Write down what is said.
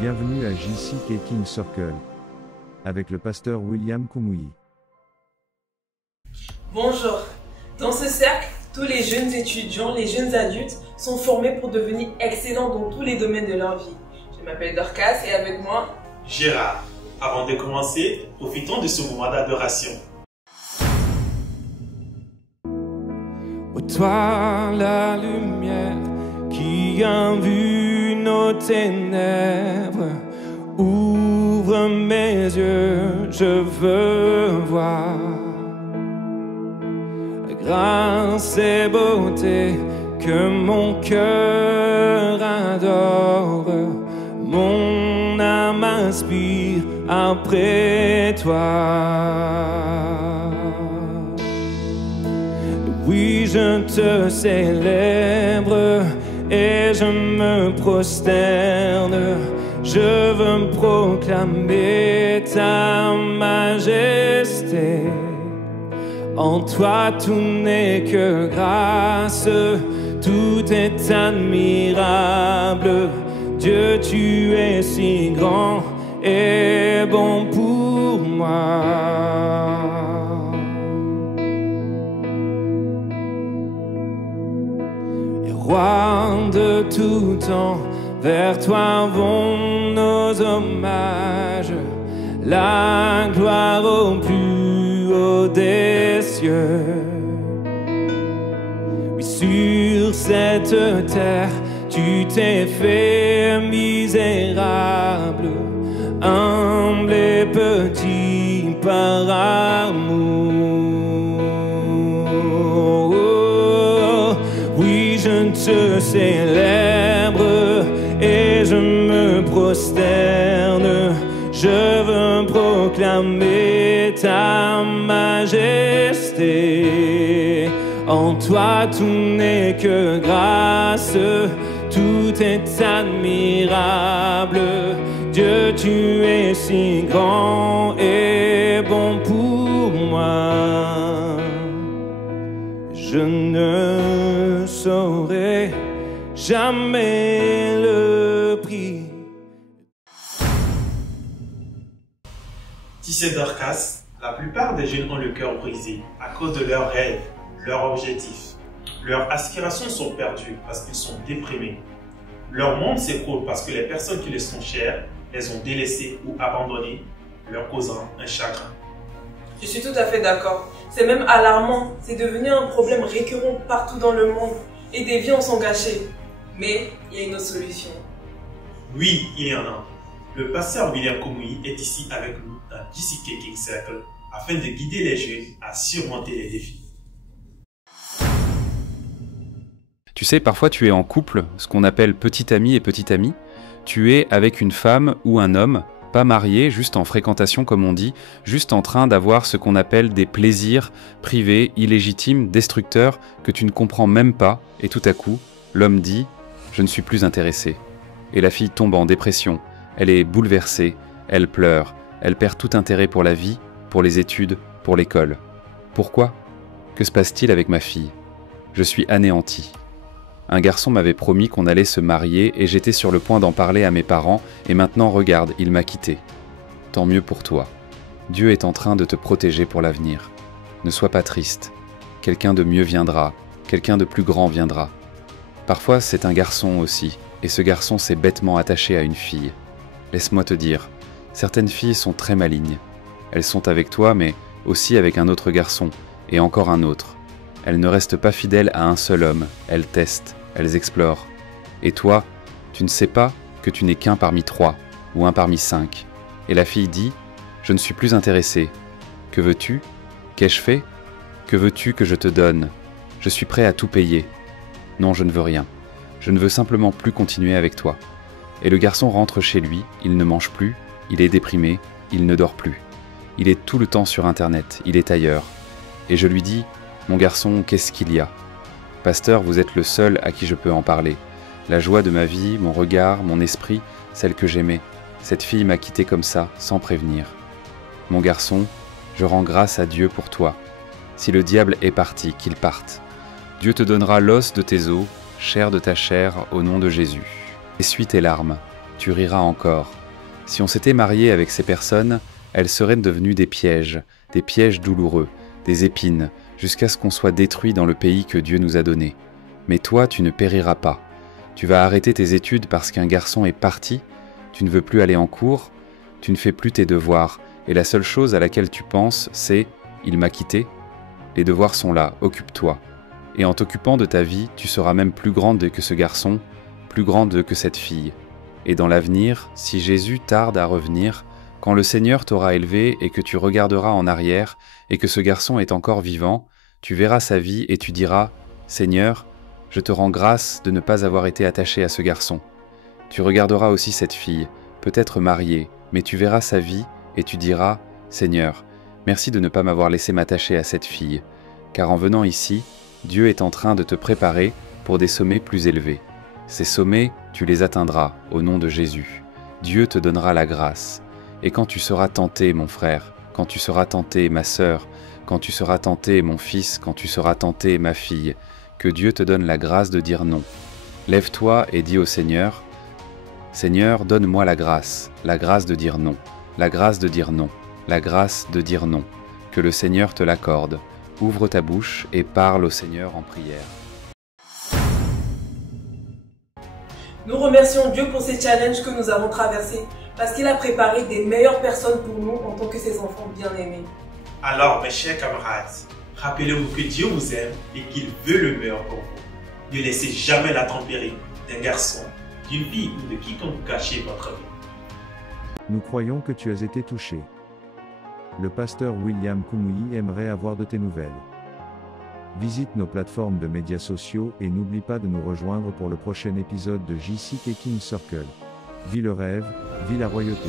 Bienvenue à JC King Circle, avec le pasteur William Kumuyi. Bonjour. Dans ce cercle, tous les jeunes étudiants, les jeunes adultes sont formés pour devenir excellents dans tous les domaines de leur vie. Je m'appelle Dorcas et avec moi, Gérard. Avant de commencer, profitons de ce moment d'adoration. Ô toi la lumière qui a vu nos ténèbres, ouvre mes yeux, je veux voir grâce et beauté que mon cœur adore, mon âme aspire après toi. Oui, je te célèbre et je me prosterne. Je veux proclamer ta majesté. En toi tout n'est que grâce, tout est admirable. Dieu, tu es si grand et bon pour moi. Roi de tout temps, vers toi vont nos hommages, la gloire au plus haut des cieux. Oui, sur cette terre, tu t'es fait misérable, humble et petit par amour. Je te célèbre et je me prosterne. Je veux proclamer ta majesté. En toi tout n'est que grâce, tout est admirable. Dieu, tu es si grand et bon pour moi. Je ne saurais jamais le prix. Tissé Dorcas, la plupart des jeunes ont le cœur brisé à cause de leurs rêves, leurs objectifs. Leurs aspirations sont perdues parce qu'ils sont déprimés. Leur monde s'écroule parce que les personnes qui les sont chères les ont délaissés ou abandonnés, leur causant un chagrin. je suis tout à fait d'accord. C'est même alarmant. C'est devenu un problème récurrent partout dans le monde. Et des vies en sont gâchées. Mais il y a une autre solution. Oui, il y en a. Le pasteur William Kumuyi est ici avec nous dans JC King Circle afin de guider les jeunes à surmonter les défis. Tu sais, parfois tu es en couple, ce qu'on appelle petit ami et petite amie. Tu es avec une femme ou un homme, pas marié, juste en fréquentation comme on dit, juste en train d'avoir ce qu'on appelle des plaisirs privés, illégitimes, destructeurs, que tu ne comprends même pas, et tout à coup, l'homme dit « je ne suis plus intéressé ». Et la fille tombe en dépression, elle est bouleversée, elle pleure, elle perd tout intérêt pour la vie, pour les études, pour l'école. Pourquoi ? Que se passe-t-il avec ma fille ? Je suis anéanti. Un garçon m'avait promis qu'on allait se marier et j'étais sur le point d'en parler à mes parents et maintenant regarde, il m'a quitté. Tant mieux pour toi. Dieu est en train de te protéger pour l'avenir. Ne sois pas triste. Quelqu'un de mieux viendra, quelqu'un de plus grand viendra. Parfois c'est un garçon aussi, et ce garçon s'est bêtement attaché à une fille. Laisse-moi te dire, certaines filles sont très malignes. Elles sont avec toi mais aussi avec un autre garçon, et encore un autre. Elles ne restent pas fidèles à un seul homme, elles testent. Elles explorent. Et toi, tu ne sais pas que tu n'es qu'un parmi 3 ou un parmi 5. Et la fille dit « Je ne suis plus intéressée. Que veux-tu ? Qu'ai-je fait ? Que veux-tu que je te donne ? Je suis prêt à tout payer. Non, je ne veux rien. Je ne veux simplement plus continuer avec toi. » Et le garçon rentre chez lui, il ne mange plus, il est déprimé, il ne dort plus. Il est tout le temps sur Internet, il est ailleurs. Et je lui dis « Mon garçon, qu'est-ce qu'il y a ? Pasteur, vous êtes le seul à qui je peux en parler. La joie de ma vie, mon regard, mon esprit, celle que j'aimais. Cette fille m'a quitté comme ça, sans prévenir. Mon garçon, je rends grâce à Dieu pour toi. Si le diable est parti, qu'il parte. Dieu te donnera l'os de tes os, chair de ta chair, au nom de Jésus. Essuie tes larmes. tu riras encore. Si on s'était marié avec ces personnes, elles seraient devenues des pièges douloureux, des épines, jusqu'à ce qu'on soit détruit dans le pays que Dieu nous a donné. Mais toi, tu ne périras pas. Tu vas arrêter tes études parce qu'un garçon est parti, tu ne veux plus aller en cours, tu ne fais plus tes devoirs, et la seule chose à laquelle tu penses, c'est « il m'a quitté ». Les devoirs sont là, occupe-toi. Et en t'occupant de ta vie, tu seras même plus grande que ce garçon, plus grande que cette fille. Et dans l'avenir, si Jésus tarde à revenir, quand le Seigneur t'aura élevé et que tu regarderas en arrière et que ce garçon est encore vivant, tu verras sa vie et tu diras « Seigneur, je te rends grâce de ne pas avoir été attaché à ce garçon. » Tu regarderas aussi cette fille, peut-être mariée, mais tu verras sa vie et tu diras « Seigneur, merci de ne pas m'avoir laissé m'attacher à cette fille, car en venant ici, Dieu est en train de te préparer pour des sommets plus élevés. Ces sommets, tu les atteindras au nom de Jésus. Dieu te donnera la grâce. Et quand tu seras tenté, mon frère, quand tu seras tenté, ma sœur, quand tu seras tenté, mon fils, quand tu seras tenté, ma fille, que Dieu te donne la grâce de dire non. Lève-toi et dis au Seigneur, « Seigneur, donne-moi la grâce de dire non, la grâce de dire non, la grâce de dire non. » Que le Seigneur te l'accorde. Ouvre ta bouche et parle au Seigneur en prière. Nous remercions Dieu pour ces challenges que nous avons traversés, parce qu'il a préparé des meilleures personnes pour nous en tant que ses enfants bien-aimés. Alors, mes chers camarades, rappelez-vous que Dieu vous aime et qu'il veut le meilleur pour vous. Ne laissez jamais la tempérée d'un garçon, d'une fille ou de quiconque gâcher votre vie. Nous croyons que tu as été touché. Le pasteur William Kumuyi aimerait avoir de tes nouvelles. Visite nos plateformes de médias sociaux et n'oublie pas de nous rejoindre pour le prochain épisode de JC King Circle. Vis le rêve, vis la royauté.